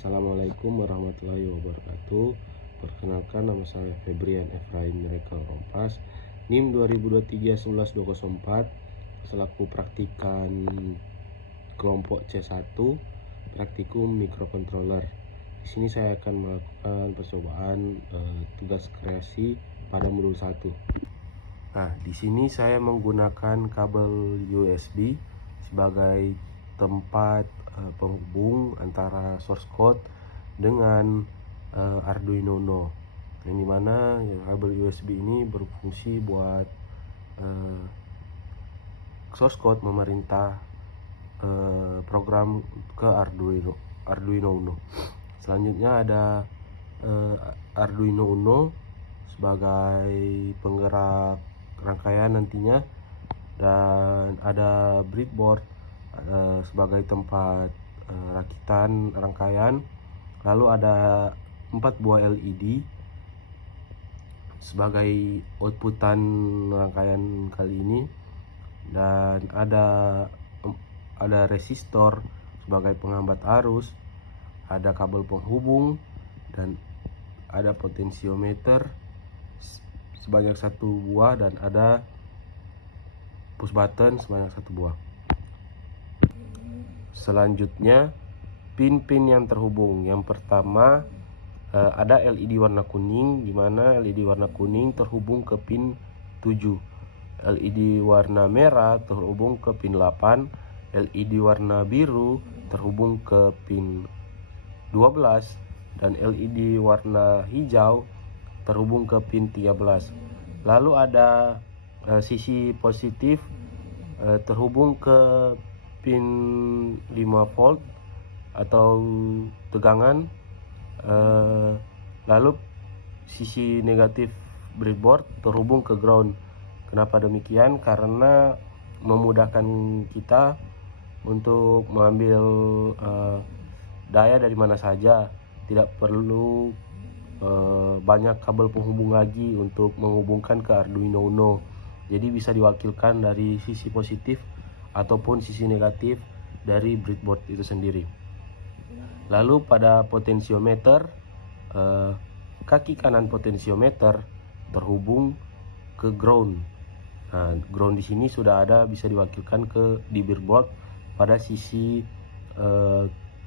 Assalamualaikum warahmatullahi wabarakatuh. Perkenalkan, nama saya Febrian Efraim Miracle Rompas, NIM 2023-11204, selaku praktikan kelompok C1 praktikum mikrocontroller. Di sini saya akan melakukan percobaan tugas kreasi pada modul 1. Nah, di sini saya menggunakan kabel USB sebagai tempat penghubung antara source code dengan Arduino Uno, yang dimana kabel USB ini berfungsi buat source code memerintah program ke Arduino Uno. Selanjutnya ada Arduino Uno sebagai penggerak rangkaian nantinya, dan ada breadboard sebagai tempat rakitan rangkaian. Lalu ada 4 buah LED sebagai outputan rangkaian kali ini, dan ada resistor sebagai penghambat arus, ada kabel penghubung, dan ada potensiometer sebanyak 1 buah, dan ada push button sebanyak 1 buah. Selanjutnya, pin-pin yang terhubung. Yang pertama ada LED warna kuning, di mana LED warna kuning terhubung ke pin 7. LED warna merah terhubung ke pin 8. LED warna biru terhubung ke pin 12, dan LED warna hijau terhubung ke pin 13. Lalu ada sisi positif terhubung ke pin 5 volt atau tegangan. Lalu sisi negatif breadboard terhubung ke ground. Kenapa demikian? Karena memudahkan kita untuk mengambil daya dari mana saja, tidak perlu banyak kabel penghubung lagi untuk menghubungkan ke Arduino Uno. Jadi bisa diwakilkan dari sisi positif ataupun sisi negatif dari breadboard itu sendiri. Lalu pada potensiometer, kaki kanan potensiometer terhubung ke ground. Nah, ground di sini sudah ada, bisa diwakilkan di breadboard pada sisi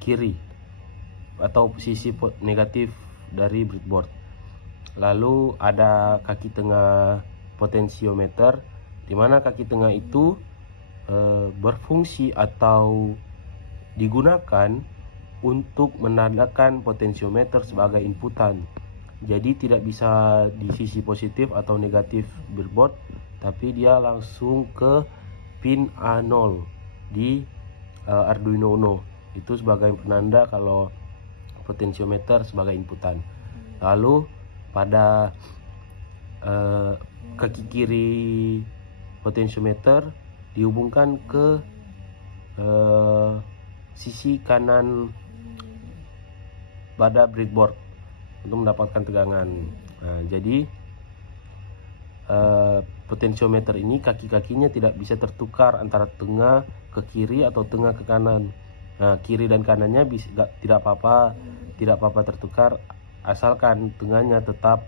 kiri atau sisi negatif dari breadboard. Lalu ada kaki tengah potensiometer, di mana kaki tengah itu berfungsi atau digunakan untuk menandakan potensiometer sebagai inputan. Jadi tidak bisa di sisi positif atau negatif breadboard, tapi dia langsung ke pin A0 di Arduino Uno. Itu sebagai penanda kalau potensiometer sebagai inputan. Lalu pada kaki kiri potensiometer dihubungkan ke sisi kanan pada breadboard untuk mendapatkan tegangan. Nah, jadi potensiometer ini kaki-kakinya tidak bisa tertukar antara tengah ke kiri atau tengah ke kanan. Nah, kiri dan kanannya tidak apa-apa tertukar, asalkan tengahnya tetap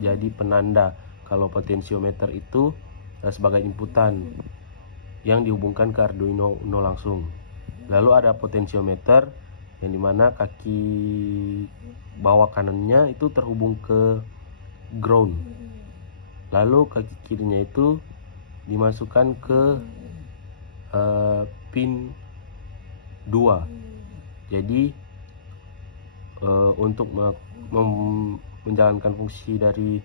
jadi penanda kalau potensiometer itu sebagai inputan yang dihubungkan ke Arduino Uno langsung. Lalu ada potensiometer yang dimana kaki bawah kanannya itu terhubung ke ground. Lalu kaki kirinya itu dimasukkan ke pin 2. Jadi untuk menjalankan fungsi dari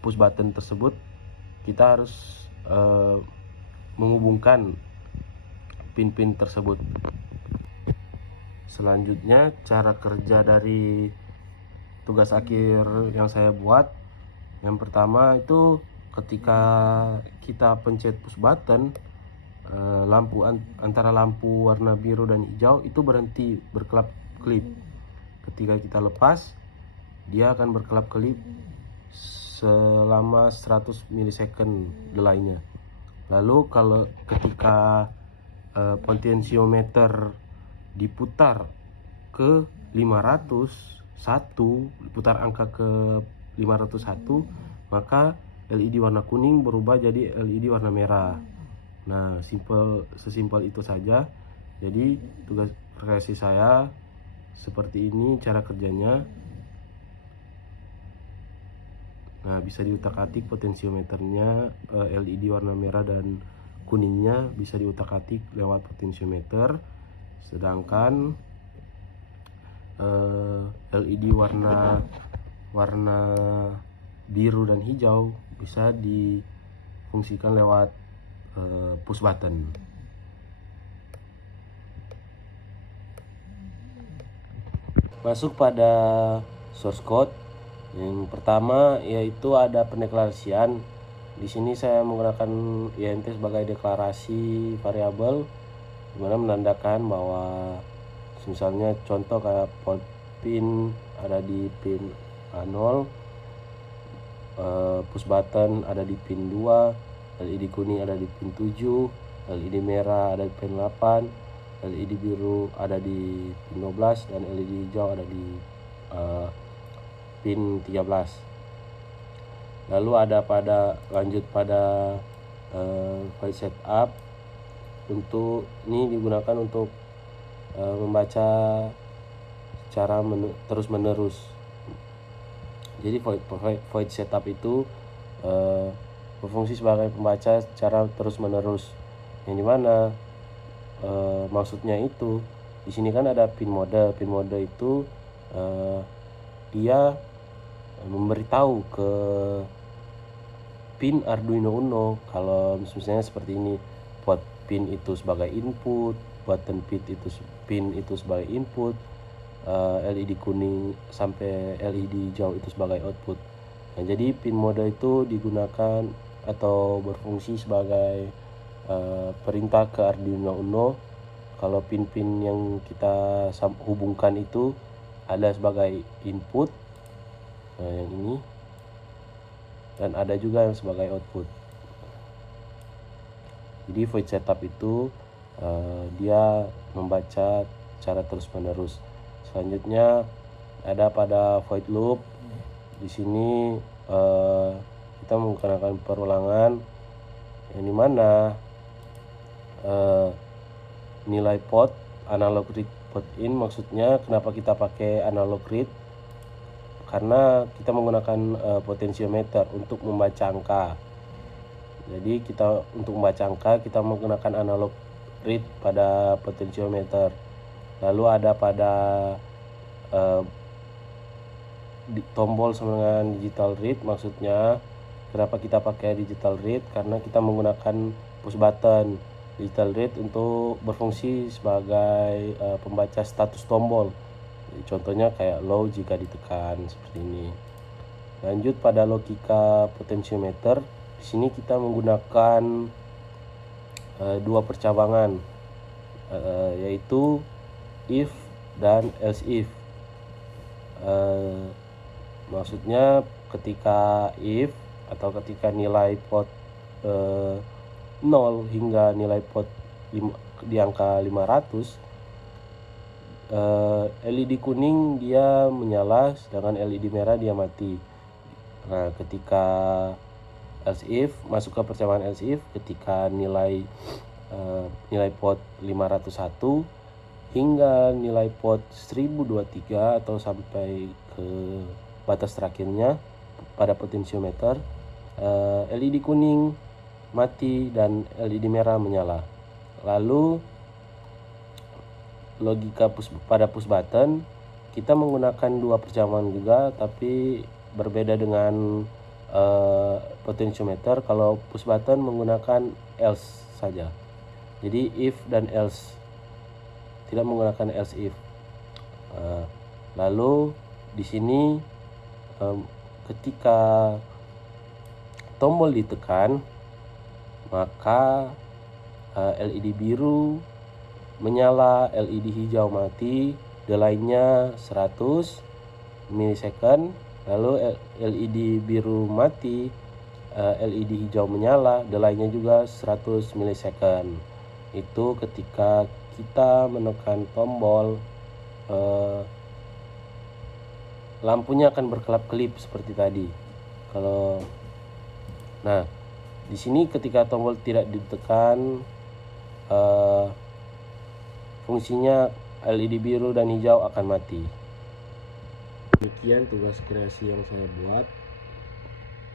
push button tersebut, kita harus menghubungkan pin-pin tersebut. Selanjutnya, cara kerja dari tugas akhir yang saya buat. Yang pertama itu ketika kita pencet push button, antara lampu warna biru dan hijau itu berhenti berkelap-kelip. Ketika kita lepas, dia akan berkelap-kelip selama 100 milisecond delaynya. Lalu ketika potensiometer diputar ke 501, putar angka ke 501, maka LED warna kuning berubah jadi LED warna merah. Nah, sesimpel itu saja. Jadi tugas frekuensi saya seperti ini cara kerjanya. Nah, bisa diutak-atik potensiometernya, LED warna merah dan kuningnya bisa diutak-atik lewat potensiometer, sedangkan LED warna biru dan hijau bisa difungsikan lewat push button. Masuk pada source code. Yang pertama yaitu ada pendeklarasian. Di sini saya menggunakan INT sebagai deklarasi variabel, dimana menandakan bahwa misalnya contoh kayak port pin ada di pin 0, push button ada di pin 2, LED kuning ada di pin 7, LED merah ada di pin 8, LED biru ada di pin 12, dan LED hijau ada di pin 13. Lalu lanjut pada void setup. Untuk ini digunakan untuk membaca secara terus menerus. Jadi void setup itu berfungsi sebagai pembaca secara terus menerus, yang dimana maksudnya itu di sini kan ada pin mode. Pin mode itu dia memberitahu ke pin Arduino Uno kalau misalnya seperti ini, buat pin itu sebagai input, button pin itu sebagai input, LED kuning sampai LED hijau itu sebagai output. Nah, jadi pin mode itu digunakan atau berfungsi sebagai perintah ke Arduino Uno kalau pin-pin yang kita hubungkan itu ada sebagai input, yang ini, dan ada juga yang sebagai output. Jadi void setup itu dia membaca secara terus menerus. Selanjutnya ada pada void loop. Di sini kita menggunakan perulangan, yang dimana nilai port analog read port in. Maksudnya kenapa kita pakai analog read, karena kita menggunakan potensiometer untuk membaca angka. Jadi untuk membaca angka kita menggunakan analog read pada potensiometer. Lalu ada pada tombol dengan digital read. Maksudnya kenapa kita pakai digital read, karena kita menggunakan push button. Digital read untuk berfungsi sebagai pembaca status tombol. Contohnya kayak low jika ditekan seperti ini. Lanjut pada logika potensiometer. Di sini kita menggunakan dua percabangan, yaitu if dan else if. Maksudnya ketika if atau ketika nilai port 0 hingga nilai port di angka 500, LED kuning dia menyala, sedangkan LED merah dia mati. Nah, ketika else if, masuk ke percabangan else if, ketika nilai port 501 hingga nilai port 1023 atau sampai ke batas terakhirnya pada potensiometer, LED kuning mati dan LED merah menyala. Lalu logika pada push button, kita menggunakan dua percabangan juga, tapi berbeda dengan potensiometer. Kalau push button menggunakan else saja, jadi if dan else, tidak menggunakan else if. Lalu di sini ketika tombol ditekan, maka LED biru menyala, LED hijau mati, delay-nya 100 milisecond. Lalu LED biru mati, LED hijau menyala, delay-nya juga 100 milisecond. Itu ketika kita menekan tombol lampunya akan berkelap-kelip seperti tadi. Nah, di sini ketika tombol tidak ditekan, fungsinya LED biru dan hijau akan mati. Demikian tugas kreasi yang saya buat.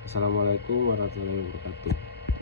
Assalamualaikum warahmatullahi wabarakatuh.